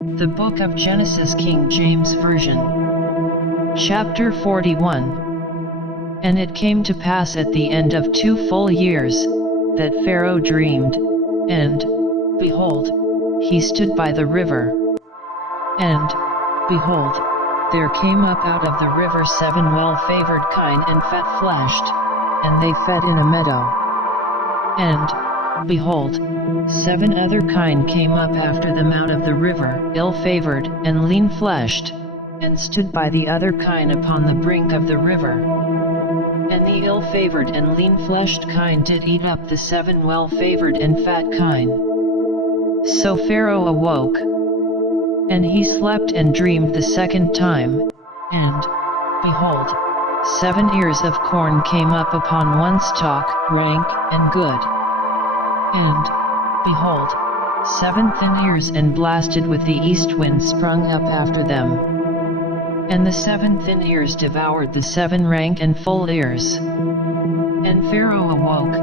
The Book of Genesis, King James Version. Chapter 41. And it came to pass at the end of 2 full years, that Pharaoh dreamed, and, behold, he stood by the river. And, behold, there came up out of the river 7 well-favored kine and fat-fleshed, and they fed in a meadow. And, behold, 7 other kine came up after them out of the river, ill-favored and lean-fleshed, and stood by the other kine upon the brink of the river. And the ill-favored and lean-fleshed kine did eat up the 7 well-favored and fat kine. So Pharaoh awoke, and he slept and dreamed the second time, and, behold, 7 ears of corn came up upon one stalk, rank and good. And, behold, 7 thin ears and blasted with the east wind sprung up after them. And the 7 thin ears devoured the 7 rank and full ears. And Pharaoh awoke,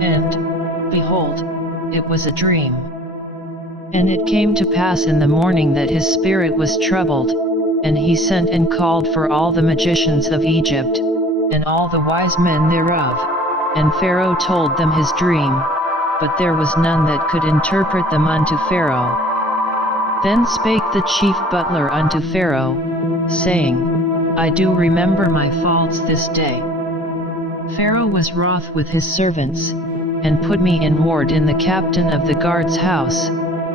and, behold, it was a dream. And it came to pass in the morning that his spirit was troubled, and he sent and called for all the magicians of Egypt, and all the wise men thereof, and Pharaoh told them his dream, but there was none that could interpret them unto Pharaoh. Then spake the chief butler unto Pharaoh, saying, I do remember my faults this day. Pharaoh was wroth with his servants, and put me in ward in the captain of the guard's house,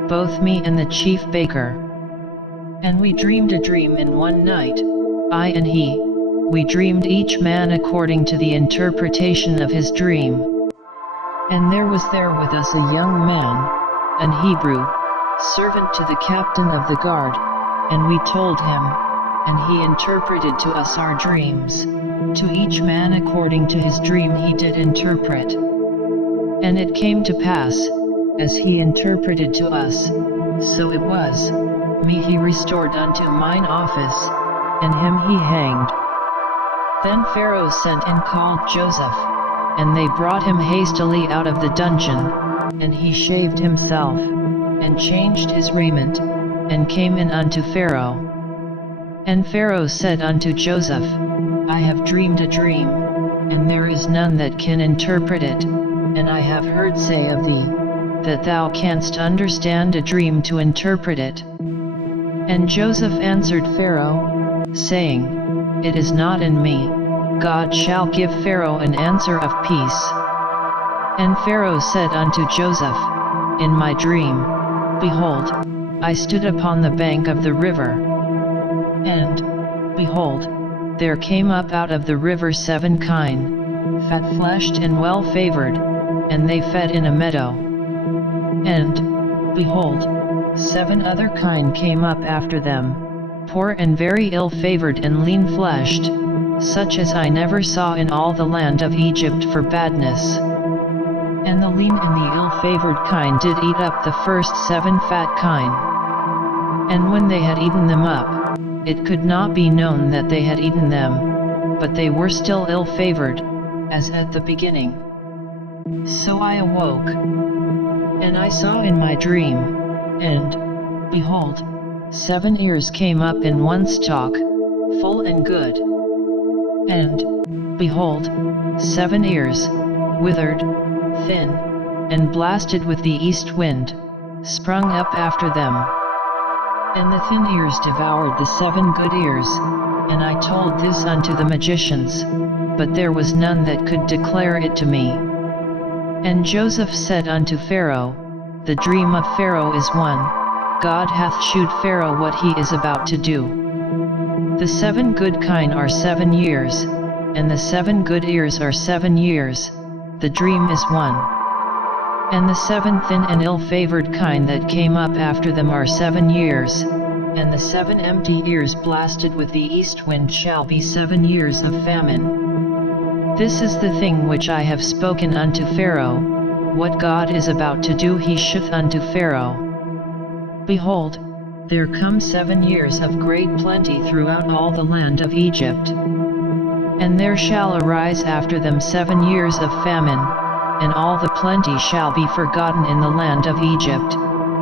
both me and the chief baker. And we dreamed a dream in one night, I and he, we dreamed each man according to the interpretation of his dream. And there was there with us a young man, an Hebrew, servant to the captain of the guard, and we told him, and he interpreted to us our dreams, to each man according to his dream he did interpret. And it came to pass, as he interpreted to us, so it was, me he restored unto mine office, and him he hanged. Then Pharaoh sent and called Joseph, and they brought him hastily out of the dungeon, and he shaved himself, and changed his raiment, and came in unto Pharaoh. And Pharaoh said unto Joseph, I have dreamed a dream, and there is none that can interpret it, and I have heard say of thee, that thou canst understand a dream to interpret it. And Joseph answered Pharaoh, saying, It is not in me, God shall give Pharaoh an answer of peace. And Pharaoh said unto Joseph, In my dream, behold, I stood upon the bank of the river. And, behold, there came up out of the river 7 kine, fat-fleshed and well-favored, and they fed in a meadow. And, behold, 7 other kine came up after them, poor and very ill-favored and lean-fleshed, such as I never saw in all the land of Egypt for badness. And the lean and the ill-favored kine did eat up the first 7 fat kine. And when they had eaten them up, it could not be known that they had eaten them, but they were still ill-favored, as at the beginning. So I awoke, and I saw in my dream, and, behold, 7 ears came up in one stalk, full and good. And, behold, 7 ears, withered, thin, and blasted with the east wind, sprung up after them. And the thin ears devoured the 7 good ears, and I told this unto the magicians, but there was none that could declare it to me. And Joseph said unto Pharaoh, The dream of Pharaoh is one, God hath shewed Pharaoh what he is about to do. The 7 good kine are 7 years, and the 7 good ears are 7 years, the dream is one. And the 7 thin and ill-favored kine that came up after them are 7 years, and the 7 empty ears blasted with the east wind shall be 7 years of famine. This is the thing which I have spoken unto Pharaoh, what God is about to do he shouth unto Pharaoh. Behold, there come 7 years of great plenty throughout all the land of Egypt. And there shall arise after them 7 years of famine, and all the plenty shall be forgotten in the land of Egypt,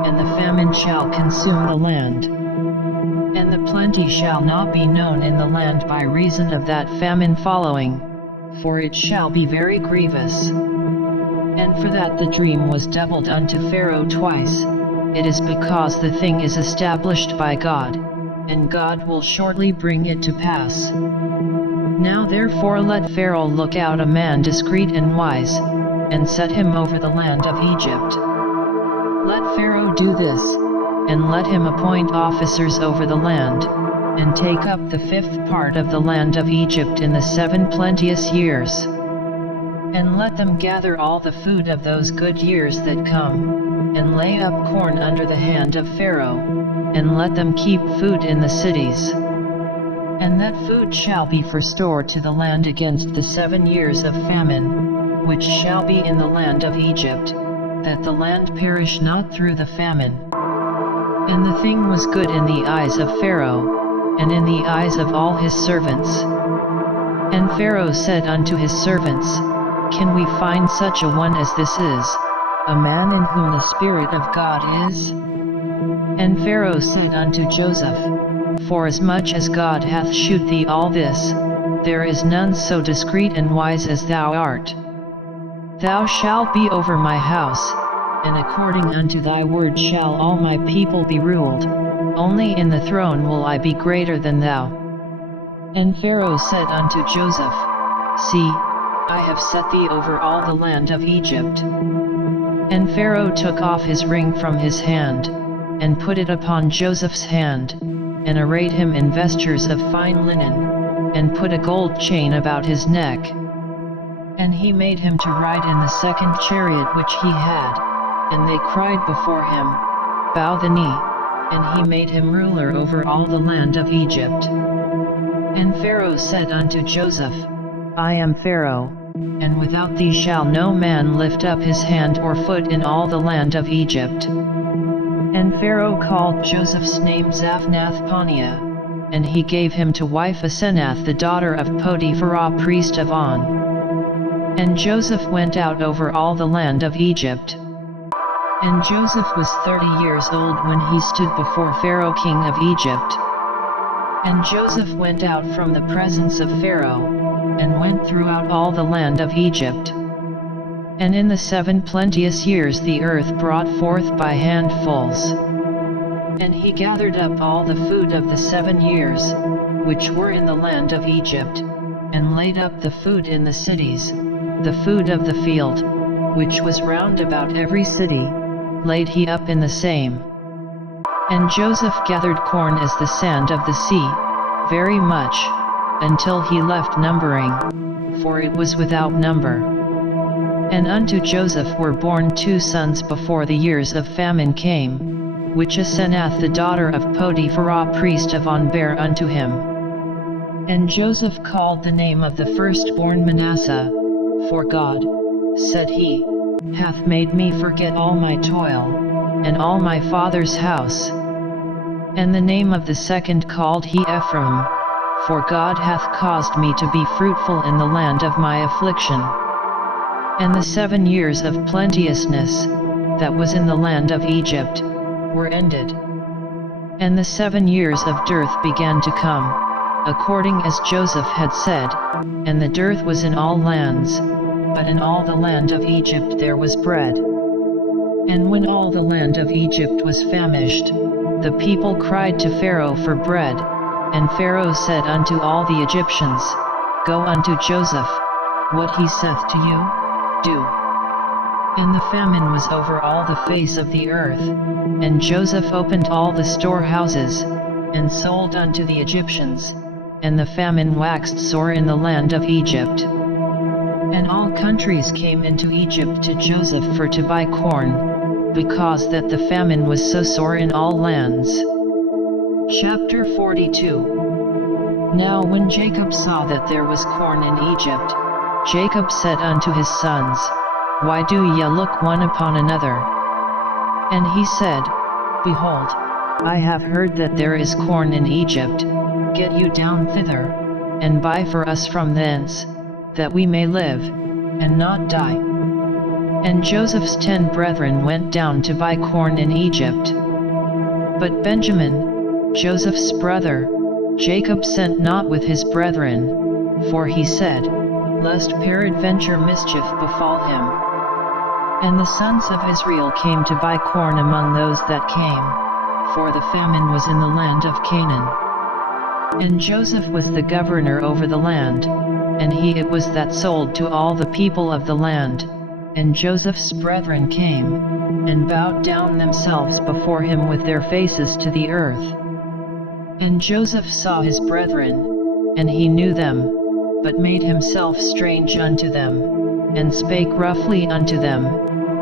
and the famine shall consume the land. And the plenty shall not be known in the land by reason of that famine following, for it shall be very grievous. And for that the dream was doubled unto Pharaoh twice, it is because the thing is established by God, and God will shortly bring it to pass. Now therefore let Pharaoh look out a man discreet and wise, and set him over the land of Egypt. Let Pharaoh do this, and let him appoint officers over the land, and take up the 5th part of the land of Egypt in the 7 plenteous years. And let them gather all the food of those good years that come, and lay up corn under the hand of Pharaoh, and let them keep food in the cities. And that food shall be for store to the land against the 7 years of famine, which shall be in the land of Egypt, that the land perish not through the famine. And the thing was good in the eyes of Pharaoh, and in the eyes of all his servants. And Pharaoh said unto his servants, Can we find such a one as this is, a man in whom the Spirit of God is? And Pharaoh said unto Joseph, Forasmuch as God hath shewed thee all this, there is none so discreet and wise as thou art. Thou shalt be over my house, and according unto thy word shall all my people be ruled, only in the throne will I be greater than thou. And Pharaoh said unto Joseph, See, I have set thee over all the land of Egypt. And Pharaoh took off his ring from his hand, and put it upon Joseph's hand, and arrayed him in vestures of fine linen, and put a gold chain about his neck. And he made him to ride in the 2nd chariot which he had, and they cried before him, Bow the knee, and he made him ruler over all the land of Egypt. And Pharaoh said unto Joseph, I am Pharaoh, and without thee shall no man lift up his hand or foot in all the land of Egypt. And Pharaoh called Joseph's name Zaphnath-Paneah, and he gave him to wife Asenath the daughter of Potiphar priest of On. And Joseph went out over all the land of Egypt. And Joseph was 30 years old when he stood before Pharaoh king of Egypt. And Joseph went out from the presence of Pharaoh, and went throughout all the land of Egypt. And in the 7 plenteous years the earth brought forth by handfuls. And he gathered up all the food of the 7 years, which were in the land of Egypt, and laid up the food in the cities, the food of the field, which was round about every city, laid he up in the same. And Joseph gathered corn as the sand of the sea, very much, until he left numbering, for it was without number. And unto Joseph were born 2 sons before the years of famine came, which Asenath the daughter of Potiphar priest of On bare unto him. And Joseph called the name of the firstborn Manasseh, for God, said he, hath made me forget all my toil, and all my father's house. And the name of the second called he Ephraim, for God hath caused me to be fruitful in the land of my affliction. And the 7 years of plenteousness, that was in the land of Egypt, were ended. And the 7 years of dearth began to come, according as Joseph had said, and the dearth was in all lands, but in all the land of Egypt there was bread. And when all the land of Egypt was famished, the people cried to Pharaoh for bread, and Pharaoh said unto all the Egyptians, Go unto Joseph, what he saith to you, do. And the famine was over all the face of the earth, and Joseph opened all the storehouses, and sold unto the Egyptians, and the famine waxed sore in the land of Egypt. And all countries came into Egypt to Joseph for to buy corn, because that the famine was so sore in all lands. Chapter 42. Now when Jacob saw that there was corn in Egypt, Jacob said unto his sons, Why do ye look one upon another? And he said, Behold, I have heard that there is corn in Egypt, get you down thither, and buy for us from thence, that we may live, and not die. And Joseph's 10 brethren went down to buy corn in Egypt. But Benjamin, Joseph's brother, Jacob sent not with his brethren, for he said, lest peradventure mischief befall him. And the sons of Israel came to buy corn among those that came, for the famine was in the land of Canaan. And Joseph was the governor over the land, and he it was that sold to all the people of the land. And Joseph's brethren came, and bowed down themselves before him with their faces to the earth. And Joseph saw his brethren, and he knew them, but made himself strange unto them, and spake roughly unto them,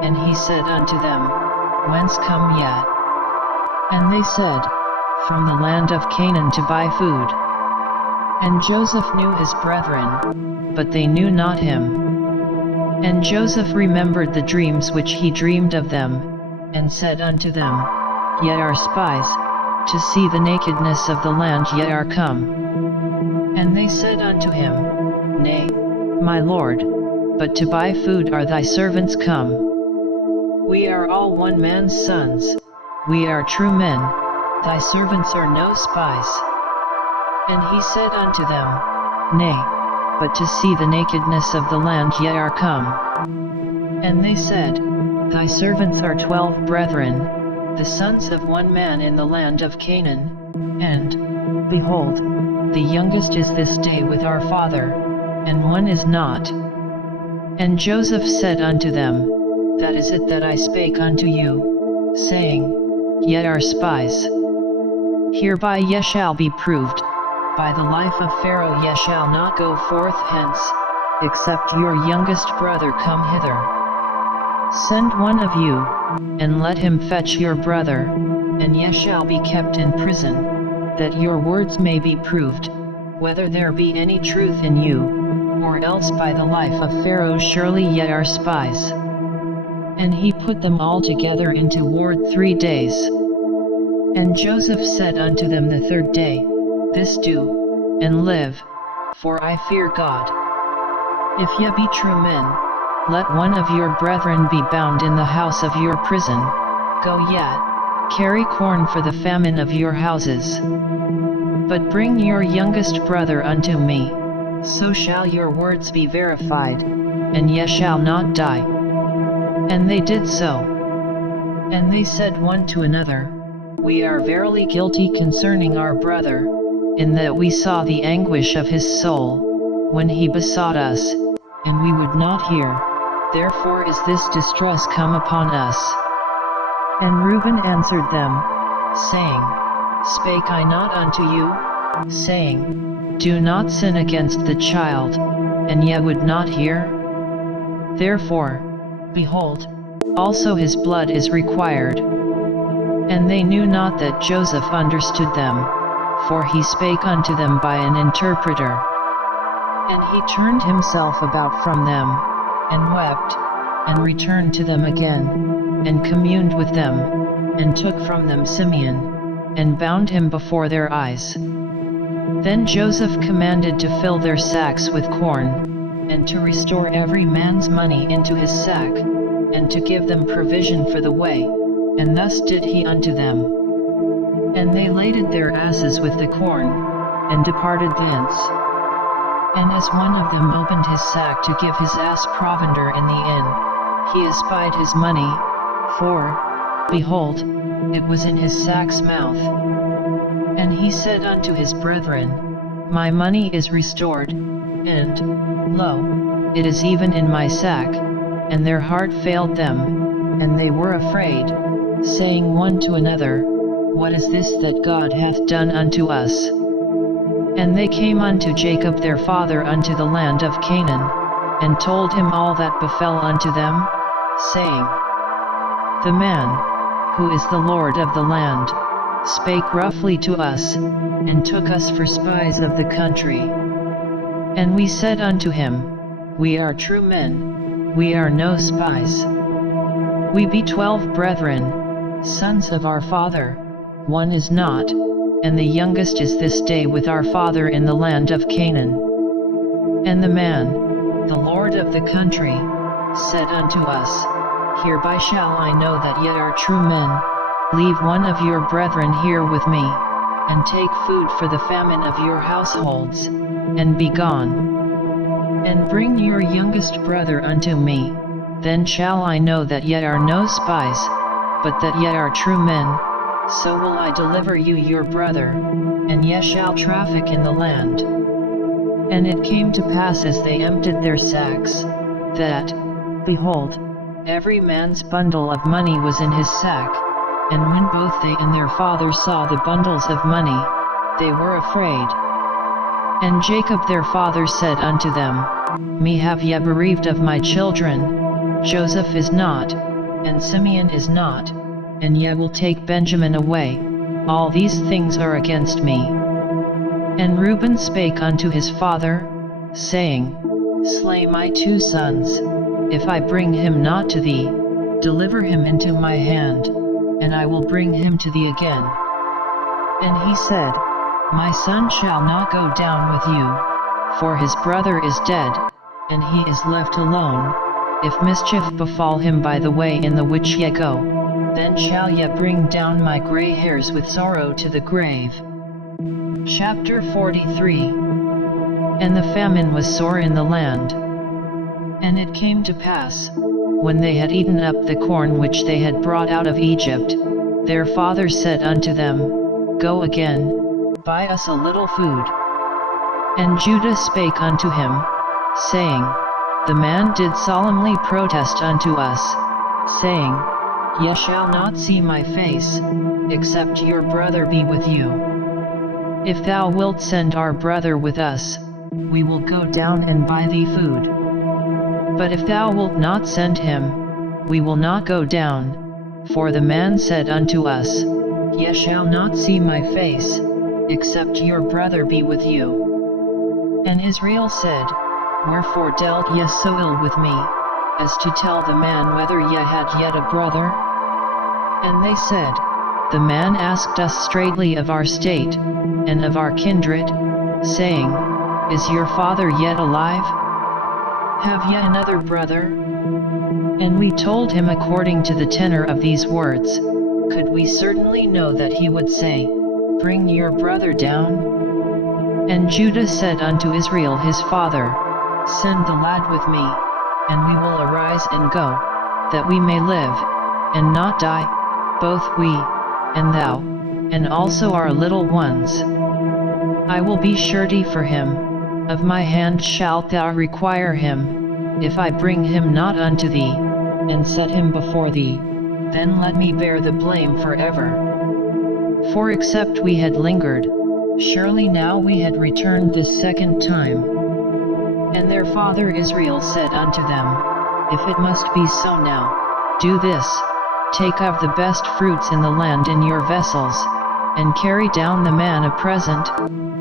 and he said unto them, Whence come ye? And they said, From the land of Canaan to buy food. And Joseph knew his brethren, but they knew not him. And Joseph remembered the dreams which he dreamed of them, and said unto them, Ye are spies, to see the nakedness of the land ye are come. And they said unto him, Nay, my lord, but to buy food are thy servants come. We are all one man's sons, we are true men, thy servants are no spies. And he said unto them, Nay, but to see the nakedness of the land ye are come. And they said, Thy servants are 12 brethren, the sons of one man in the land of Canaan, and, behold, the youngest is this day with our father, and one is not. And Joseph said unto them, That is it that I spake unto you, saying, Ye are spies. Hereby ye shall be proved, by the life of Pharaoh ye shall not go forth hence, except your youngest brother come hither. Send one of you, and let him fetch your brother, and ye shall be kept in prison, that your words may be proved, whether there be any truth in you, or else by the life of Pharaoh surely ye are spies. And he put them all together into ward 3 days. And Joseph said unto them the 3rd day, This do, and live, for I fear God. If ye be true men, let one of your brethren be bound in the house of your prison. Go yet, carry corn for the famine of your houses. But bring your youngest brother unto me, so shall your words be verified, and ye shall not die. And they did so. And they said one to another, We are verily guilty concerning our brother, in that we saw the anguish of his soul, when he besought us, and we would not hear, therefore is this distress come upon us. And Reuben answered them, saying, Spake I not unto you, saying, Do not sin against the child, and ye would not hear? Therefore, behold, also his blood is required. And they knew not that Joseph understood them, for he spake unto them by an interpreter. And he turned himself about from them, and wept, and returned to them again, and communed with them, and took from them Simeon, and bound him before their eyes. Then Joseph commanded to fill their sacks with corn, and to restore every man's money into his sack, and to give them provision for the way, and thus did he unto them. And they laded their asses with the corn, and departed thence. And as one of them opened his sack to give his ass provender in the inn, he espied his money, for, behold, it was in his sack's mouth. And he said unto his brethren, My money is restored, and, lo, it is even in my sack. And their heart failed them, and they were afraid, saying one to another, What is this that God hath done unto us? And they came unto Jacob their father unto the land of Canaan, and told him all that befell unto them, saying, The man, who is the Lord of the land, spake roughly to us, and took us for spies of the country. And we said unto him, We are true men, we are no spies. We be 12 brethren, sons of our father, one is not, and the youngest is this day with our father in the land of Canaan. And the man, the lord of the country, said unto us, Hereby shall I know that ye are true men. Leave one of your brethren here with me, and take food for the famine of your households, and be gone. And bring your youngest brother unto me, then shall I know that ye are no spies, but that ye are true men. So will I deliver you your brother, and ye shall traffic in the land. And it came to pass as they emptied their sacks, that, behold, every man's bundle of money was in his sack. And when both they and their father saw the bundles of money, they were afraid. And Jacob their father said unto them, Me have ye bereaved of my children? Joseph is not, and Simeon is not, and ye will take Benjamin away. All these things are against me. And Reuben spake unto his father, saying, Slay my 2 sons, if I bring him not to thee, deliver him into my hand, and I will bring him to thee again. And he said, My son shall not go down with you, for his brother is dead, and he is left alone. If mischief befall him by the way in the which ye go, then shall ye bring down my gray hairs with sorrow to the grave. Chapter 43. And the famine was sore in the land. And it came to pass, when they had eaten up the corn which they had brought out of Egypt, their father said unto them, Go again, buy us a little food. And Judah spake unto him, saying, The man did solemnly protest unto us, saying, Ye shall not see my face, except your brother be with you. If thou wilt send our brother with us, we will go down and buy thee food. But if thou wilt not send him, we will not go down, for the man said unto us, Ye shall not see my face, except your brother be with you. And Israel said, Wherefore dealt ye so ill with me, as to tell the man whether ye had yet a brother? And they said, The man asked us straitly of our state, and of our kindred, saying, Is your father yet alive? Have ye another brother? And we told him according to the tenor of these words, could we certainly know that he would say, Bring your brother down? And Judah said unto Israel his father, Send the lad with me, and we will arise and go, that we may live, and not die, both we, and thou, and also our little ones. I will be surety for him. Of my hand shalt thou require him, if I bring him not unto thee, and set him before thee, then let me bear the blame forever. For except we had lingered, surely now we had returned the second time. And their father Israel said unto them, If it must be so now, do this, take of the best fruits in the land in your vessels, and carry down the man a present,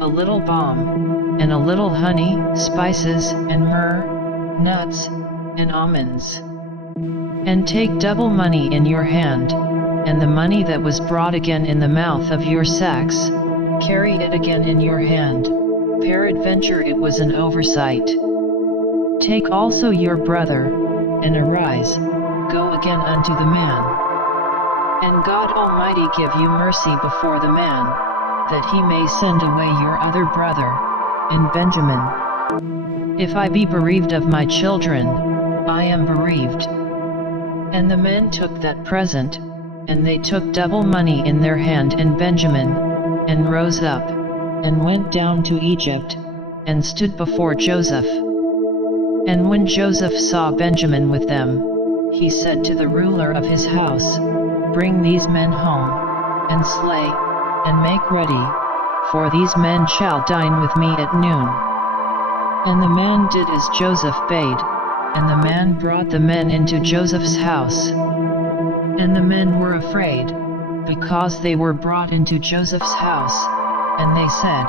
a little balm, and a little honey, spices, and myrrh, nuts, and almonds. And take double money in your hand, and the money that was brought again in the mouth of your sacks, carry it again in your hand, peradventure it was an oversight. Take also your brother, and arise, go again unto the man. And God Almighty give you mercy before the man, that he may send away your other brother, in Benjamin. If I be bereaved of my children, I am bereaved. And the men took that present, and they took double money in their hand and Benjamin, and rose up, and went down to Egypt, and stood before Joseph. And when Joseph saw Benjamin with them, he said to the ruler of his house, Bring these men home, and slay, and make ready, for these men shall dine with me at noon. And the man did as Joseph bade, and the man brought the men into Joseph's house. And the men were afraid, because they were brought into Joseph's house, and they said,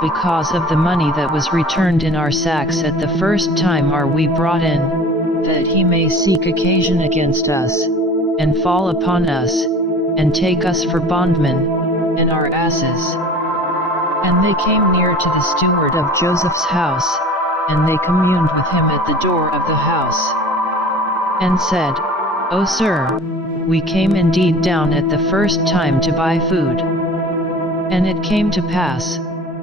Because of the money that was returned in our sacks at the first time are we brought in, that he may seek occasion against us, and fall upon us, and take us for bondmen, and our asses. And they came near to the steward of Joseph's house, and they communed with him at the door of the house. and said, "O sir, we came indeed down at the first time to buy food. And it came to pass,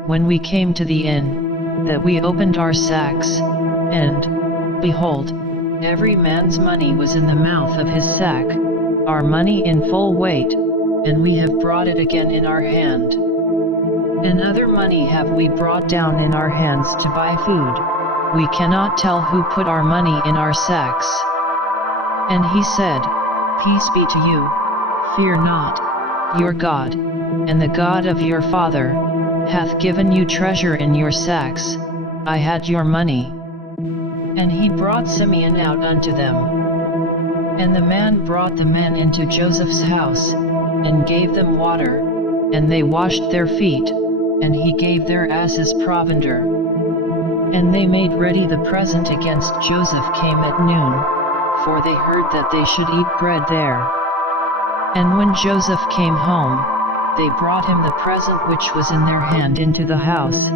when we came to the inn, that we opened our sacks, and, behold, every man's money was in the mouth of his sack, our money in full weight, and we have brought it again in our hand. And other money have we brought down in our hands to buy food. We cannot tell who put our money in our sacks." And he said, "Peace be to you, fear not, your God, and the God of your father, hath given you treasure in your sacks. I had your money." And he brought Simeon out unto them. And the man brought the men into Joseph's house, and gave them water, and they washed their feet, and he gave their asses provender. And they made ready the present against Joseph came at noon, for they heard that they should eat bread there. And when Joseph came home, they brought him the present which was in their hand into the house,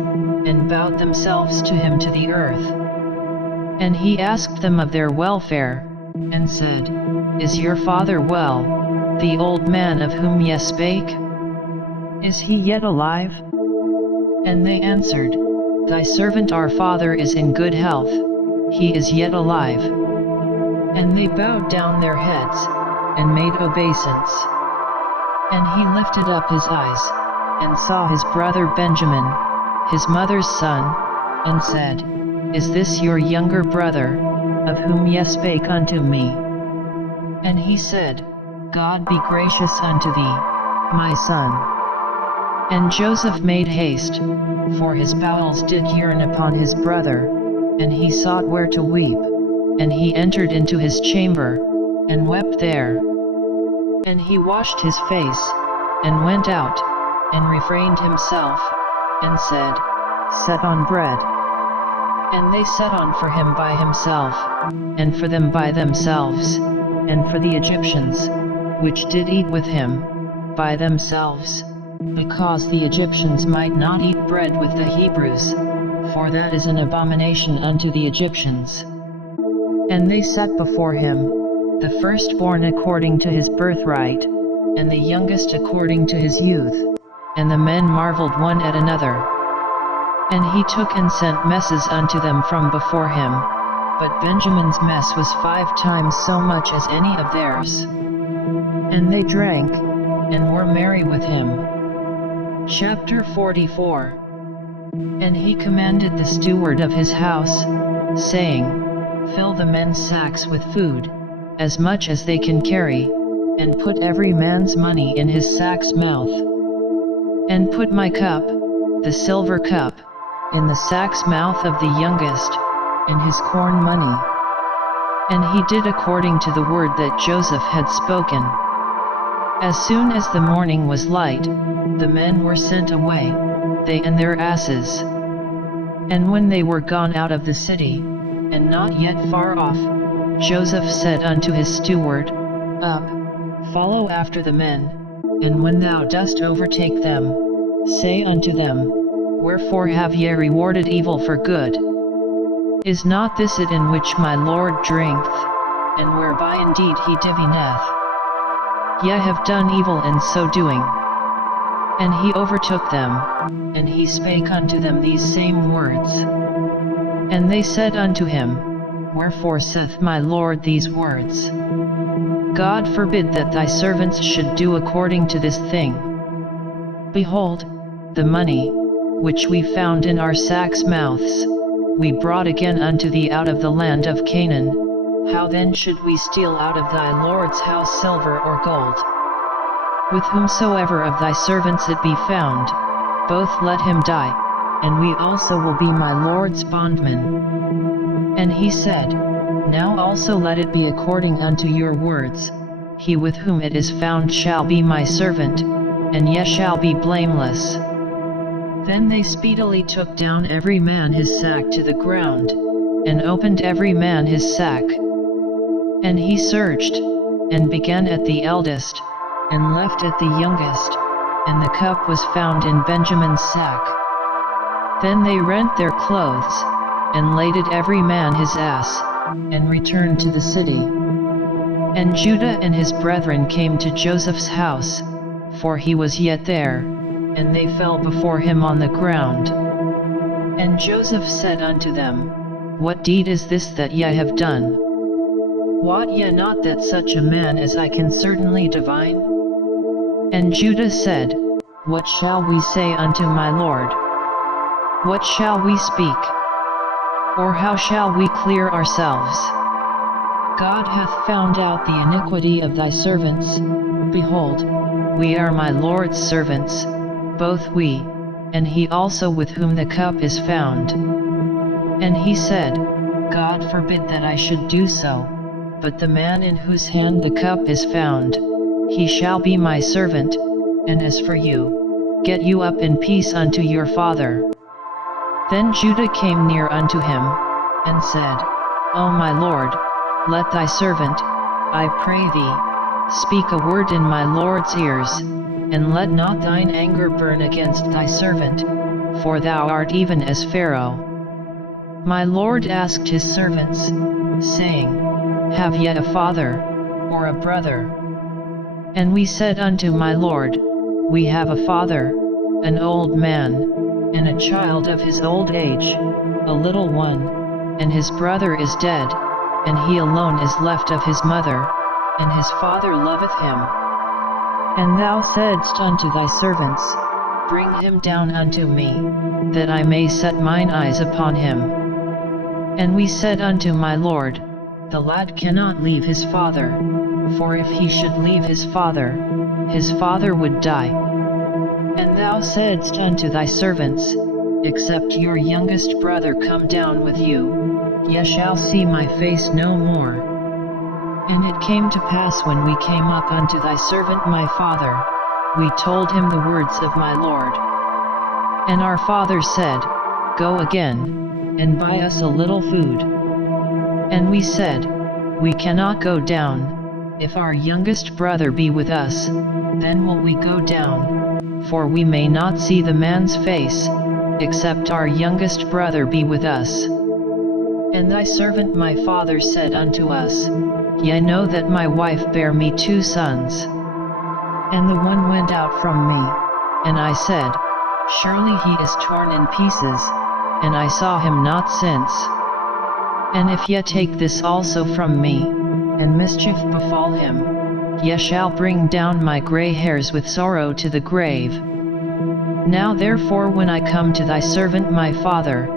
and bowed themselves to him to the earth. And he asked them of their welfare, and said, "Is your father well, the old man of whom ye spake? Is he yet alive?" And they answered, "Thy servant our father is in good health, he is yet alive." And they bowed down their heads, and made obeisance. And he lifted up his eyes, and saw his brother Benjamin, his mother's son, and said, "Is this your younger brother, of whom ye spake unto me?" And he said, "God be gracious unto thee, my son." And Joseph made haste, for his bowels did yearn upon his brother, and he sought where to weep, and he entered into his chamber, and wept there. And he washed his face, and went out, and refrained himself, and said, "Set on bread." And they set on for him by himself, and for them by themselves, and for the Egyptians, which did eat with him, by themselves, because the Egyptians might not eat bread with the Hebrews, for that is an abomination unto the Egyptians. And they set before him, the firstborn according to his birthright, and the youngest according to his youth, and the men marveled one at another. And he took and sent messes unto them from before him, but Benjamin's mess was 5 times so much as any of theirs. And they drank, and were merry with him. Chapter 44. And he commanded the steward of his house, saying, "Fill the men's sacks with food, as much as they can carry, and put every man's money in his sack's mouth. And put my cup, the silver cup, in the sack's mouth of the youngest, and his corn money." And he did according to the word that Joseph had spoken. As soon as the morning was light, the men were sent away, they and their asses. And when they were gone out of the city, and not yet far off, Joseph said unto his steward, "Up, follow after the men, and when thou dost overtake them, say unto them, Wherefore have ye rewarded evil for good? Is not this it in which my Lord drinketh, and whereby indeed he divineth? Ye have done evil in so doing." And he overtook them, and he spake unto them these same words. And they said unto him, "Wherefore saith my Lord these words? God forbid that thy servants should do according to this thing. Behold, the money, which we found in our sacks' mouths, we brought again unto thee out of the land of Canaan. How then should we steal out of thy Lord's house silver or gold? With whomsoever of thy servants it be found, both let him die, and we also will be my Lord's bondmen." And he said, "Now also let it be according unto your words, he with whom it is found shall be my servant, and ye shall be blameless." Then they speedily took down every man his sack to the ground, and opened every man his sack. And he searched, and began at the eldest, and left at the youngest, and the cup was found in Benjamin's sack. Then they rent their clothes, and laded every man his ass, and returned to the city. And Judah and his brethren came to Joseph's house, for he was yet there, and they fell before him on the ground. And Joseph said unto them, What deed is this that ye have done? Wot ye not that such a man as I can certainly divine? And Judah said, What shall we say unto my lord? What shall we speak? Or how shall we clear ourselves? God hath found out the iniquity of thy servants. Behold, we are my Lord's servants, both we, and he also with whom the cup is found. And he said, God forbid that I should do so, but the man in whose hand the cup is found, he shall be my servant, and as for you, get you up in peace unto your father. Then Judah came near unto him, and said, O my lord, let thy servant, I pray thee, speak a word in my lord's ears, and let not thine anger burn against thy servant, for thou art even as Pharaoh. My lord asked his servants, saying, Have ye a father, or a brother? And we said unto my lord, We have a father, an old man, and a child of his old age, a little one, and his brother is dead, and he alone is left of his mother, and his father loveth him. And thou saidst unto thy servants, Bring him down unto me, that I may set mine eyes upon him. And we said unto my lord, The lad cannot leave his father, for if he should leave his father would die. And thou saidst unto thy servants, Except your youngest brother come down with you, ye shall see my face no more. And it came to pass when we came up unto thy servant my father, we told him the words of my lord. And our father said, Go again, and buy us a little food. And we said, We cannot go down, if our youngest brother be with us, then will we go down, for we may not see the man's face, except our youngest brother be with us. And thy servant my father said unto us, Ye know that my wife bare me 2 sons. And the one went out from me, and I said, Surely he is torn in pieces, and I saw him not since. And if ye take this also from me, and mischief befall him, ye shall bring down my grey hairs with sorrow to the grave. Now therefore when I come to thy servant my father,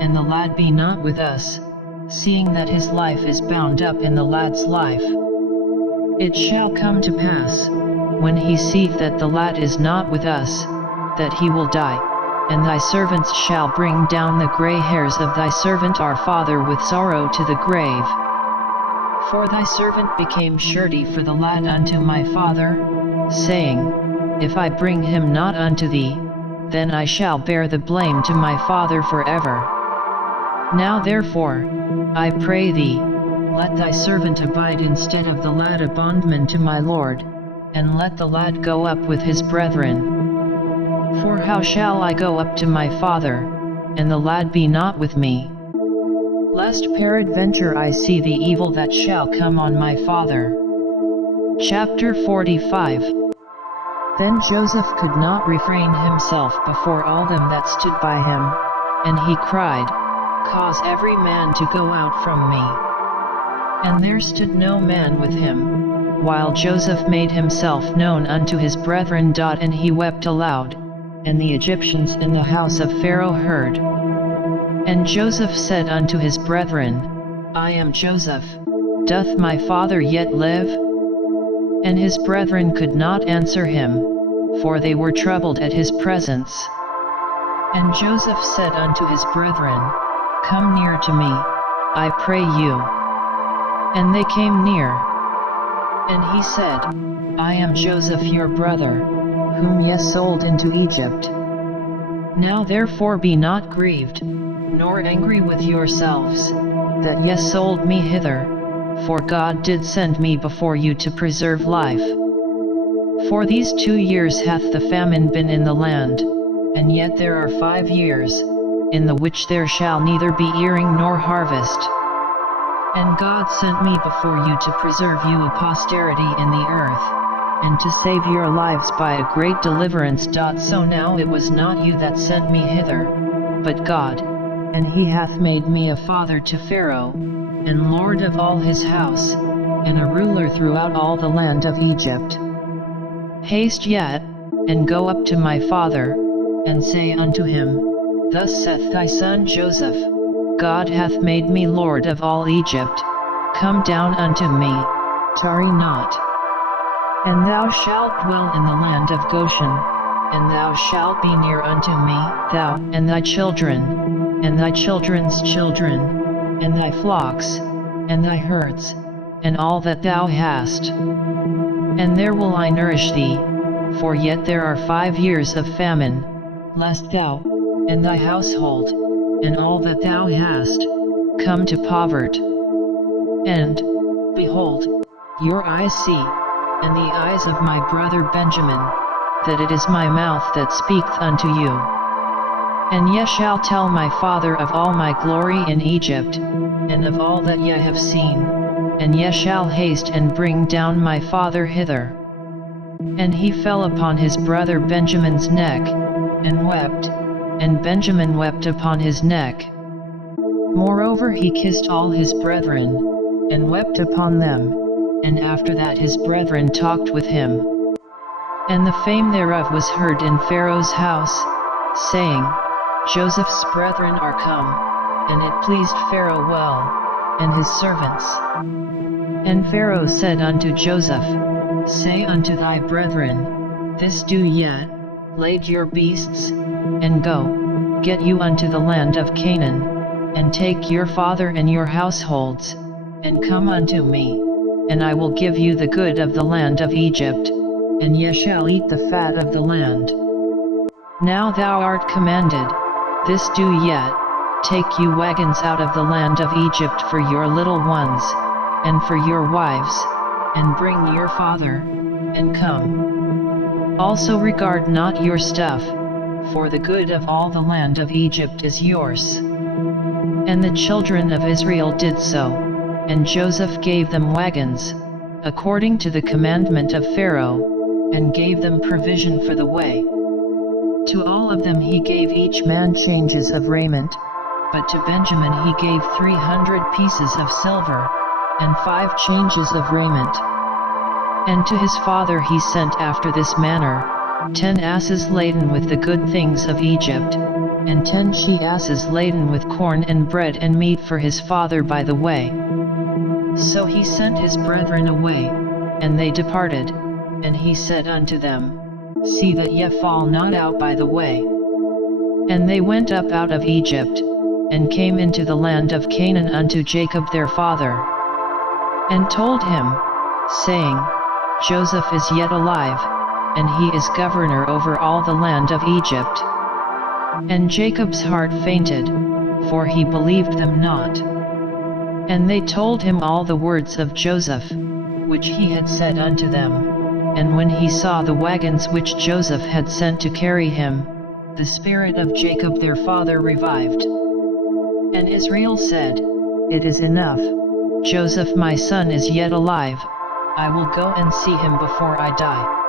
and the lad be not with us, seeing that his life is bound up in the lad's life, it shall come to pass, when he seeth that the lad is not with us, that he will die, and thy servants shall bring down the grey hairs of thy servant our father with sorrow to the grave. For thy servant became surety for the lad unto my father, saying, If I bring him not unto thee, then I shall bear the blame to my father forever. Now therefore, I pray thee, let thy servant abide instead of the lad a bondman to my lord, and let the lad go up with his brethren. For how shall I go up to my father, and the lad be not with me? Lest peradventure I see the evil that shall come on my father. Chapter 45. Then Joseph could not refrain himself before all them that stood by him, and he cried, Cause every man to go out from me. And there stood no man with him, while Joseph made himself known unto his brethren. And he wept aloud, and the Egyptians in the house of Pharaoh heard. And Joseph said unto his brethren, I am Joseph, doth my father yet live? And his brethren could not answer him, for they were troubled at his presence. And Joseph said unto his brethren, Come near to me, I pray you. And they came near. And he said, I am Joseph your brother, whom ye sold into Egypt. Now therefore be not grieved, nor angry with yourselves, that ye sold me hither, for God did send me before you to preserve life. For these 2 years hath the famine been in the land, and yet there are 5 years, in the which there shall neither be earing nor harvest. And God sent me before you to preserve you a posterity in the earth, and to save your lives by a great deliverance. So now it was not you that sent me hither, but God, and he hath made me a father to Pharaoh, and lord of all his house, and a ruler throughout all the land of Egypt. Haste yet, and go up to my father, and say unto him, Thus saith thy son Joseph, God hath made me lord of all Egypt, come down unto me, tarry not. And thou shalt dwell in the land of Goshen, and thou shalt be near unto me, thou, and thy children, and thy children's children, and thy flocks, and thy herds, and all that thou hast. And there will I nourish thee, for yet there are 5 years of famine, lest thou, and thy household, and all that thou hast, come to poverty. And, behold, your eyes see, and the eyes of my brother Benjamin, that it is my mouth that speaketh unto you. And ye shall tell my father of all my glory in Egypt, and of all that ye have seen, and ye shall haste and bring down my father hither. And he fell upon his brother Benjamin's neck, and wept, and Benjamin wept upon his neck. Moreover he kissed all his brethren, and wept upon them, and after that his brethren talked with him. And the fame thereof was heard in Pharaoh's house, saying, Joseph's brethren are come, and it pleased Pharaoh well, and his servants. And Pharaoh said unto Joseph, Say unto thy brethren, This do yet, lade your beasts, and go, get you unto the land of Canaan, and take your father and your households, and come unto me, and I will give you the good of the land of Egypt, and ye shall eat the fat of the land. Now thou art commanded, this do yet, take you wagons out of the land of Egypt for your little ones, and for your wives, and bring your father, and come. Also regard not your stuff, for the good of all the land of Egypt is yours. And the children of Israel did so, and Joseph gave them wagons, according to the commandment of Pharaoh, and gave them provision for the way. To all of them he gave each man changes of raiment, but to Benjamin he gave 300 pieces of silver, and 5 changes of raiment. And to his father he sent after this manner, 10 asses laden with the good things of Egypt, and 10 she-asses laden with corn and bread and meat for his father by the way. So he sent his brethren away, and they departed, and he said unto them, See that ye fall not out by the way. And they went up out of Egypt, and came into the land of Canaan unto Jacob their father, and told him, saying, Joseph is yet alive, and he is governor over all the land of Egypt. And Jacob's heart fainted, for he believed them not. And they told him all the words of Joseph, which he had said unto them. And when he saw the wagons which Joseph had sent to carry him, the spirit of Jacob their father revived. And Israel said, It is enough, Joseph my son is yet alive, I will go and see him before I die.